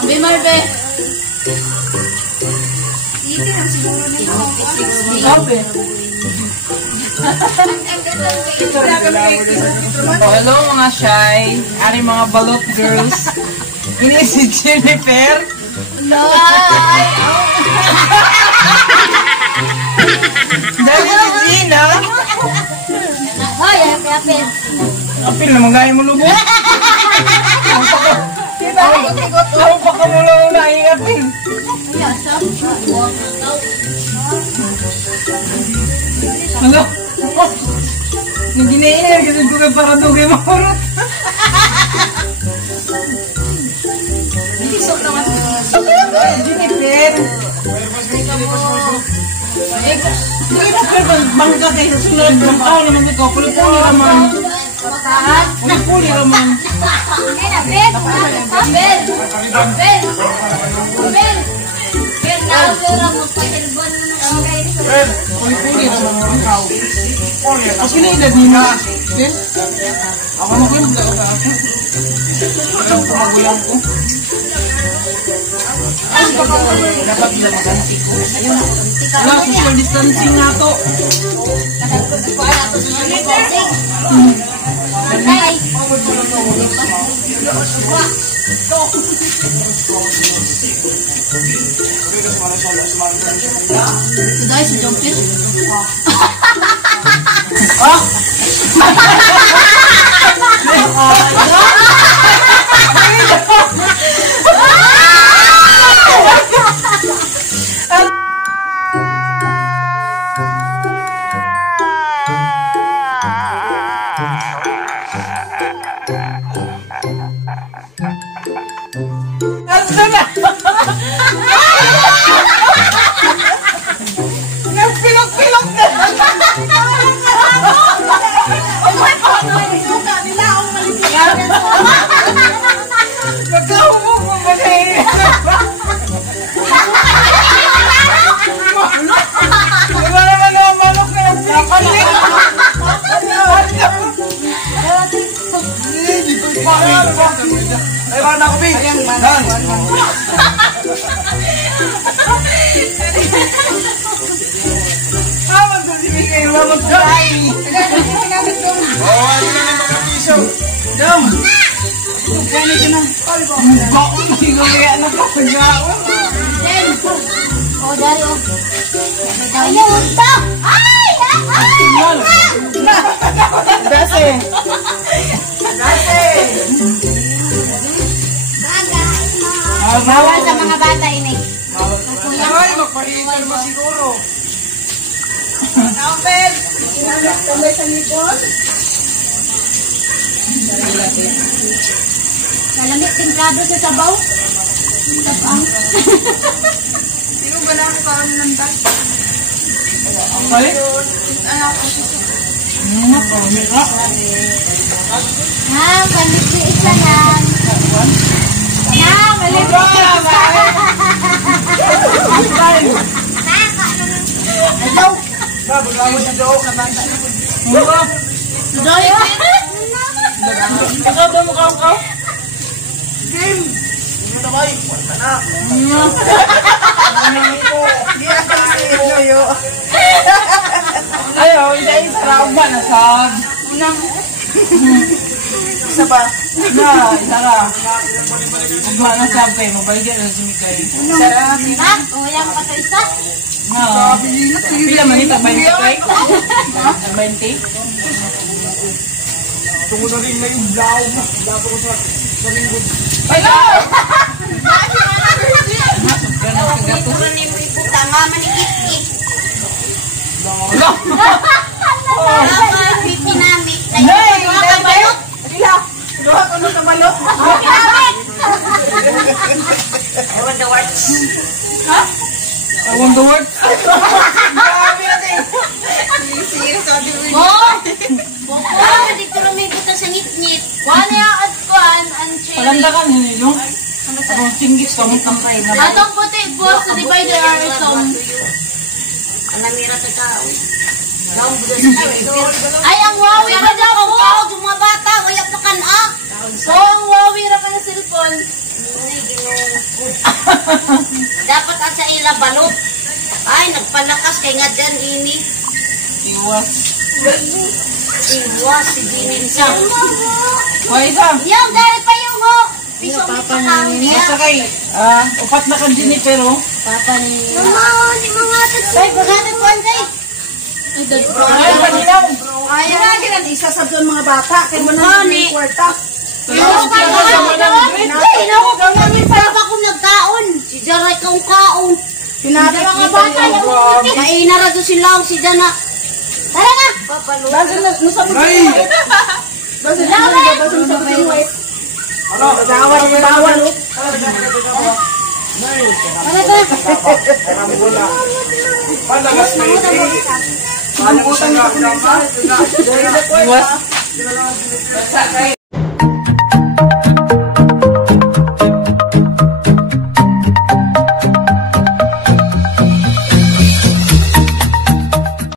Abi Marbe. Hello mga shy, ari mga balot girls. Ini si Jennifer. No. Dali si Gina. Hoy, apil. Apil na magaling mo lubos. Ako pa ka mo lang na iapil. Hello? Naginain kasi ko kay para dugay mahurot. Jennifer. Jennifer, bangga kayo sa sunod. Bangga naman ito. Puli-puli naman. Puli-puli naman. Puli-puli naman. Kasi na edad nina. Ako na ko yung magkakata ako. Ang pumaguyang ko. Dapat nila maganti ko. Wala, social distancing na to. Guys, si Jumpit. Nagpilok-pilok na. Magkahumog mo ba na eh? Diba naman ang manok na nagpilok-pilok? Ay, baka na ako, Bing. Awan ko si Miguel, wamag ko ay. Oo, ano na ng mga piso. Dam! Gani ka na. Baon, higawaya na ka. Gaon. Oh, dari oh. Ayaw, stop! Ay! Dase. Dase. Bawal sa mga bata ini. Ay, magpahingal mo siguro. Kapit! Tambay sa likod. Kalamit, timplado sa sabaw. Tapang. Sino ba na ako karoon ng bag? Okay? Ano ko? Mira? Palit isa lang. Palit isa. Ikaw! Bago si Joe. Ano? Joy! Ikaw ba mukha ko? Game! Hindi na ba? Wala na. Ayaw, hindi ay sarap ba na sag? Unang. Isa ba? Na, isa ka. Magma na sabi, mabaligyan na si Mikay. Ha? Kung wala mo ka sa isa? Na. Pila man ito, 20 kay? 20? Tungo na rin na yung blaw. Dato ko sa lingkod. Ay, no! Puro ni mo iputa nga manikit-kit. No! Dapat pipinamit. Nay! Mga balot! Sila! Luha ko nung kabalot! Pipinamit! I want the words. Ha? I want the words? Grabe natin! Serious ka din mo. Boko! Dito lang may buta sa ngit-ngit. Kuhan niya at kuhan ang cherry. Palanda ka nila yung? Ang singgit ka mong kampay. Atong puti po sa divider are some. Ang namira sa tao. Ay, ang Huawei ba daw kung kao yung mga bata, wala pa kan ah. So, ang Huawei ra ka ng cellphone. Dapat at sa ila balot. Ay, nagpalakas kay nga dyan ini. Iwas. Iwas, si Ginin siya. Why isa? Yung, garit pa yung ho. Piso mo pa kang niya. Nasa kay, upat na kan din pero. Papa ni... Mama, di mga atat. Ay, bagatin po ang kay. Ay, panilaw. Ay, lagi na isa sa doon mga bata. Kaya mo na yung kwarta. Papa ko nagkaon. Si Jaray kong kaon. Pinatay Mga bata, nainara doon sila si Jana. Tara na! Papalo. Baso na, nusabot sa white. Baso na, baso na sa white. Bawal, bawal. Palagas na ito. Paano mo sa mga Iwas.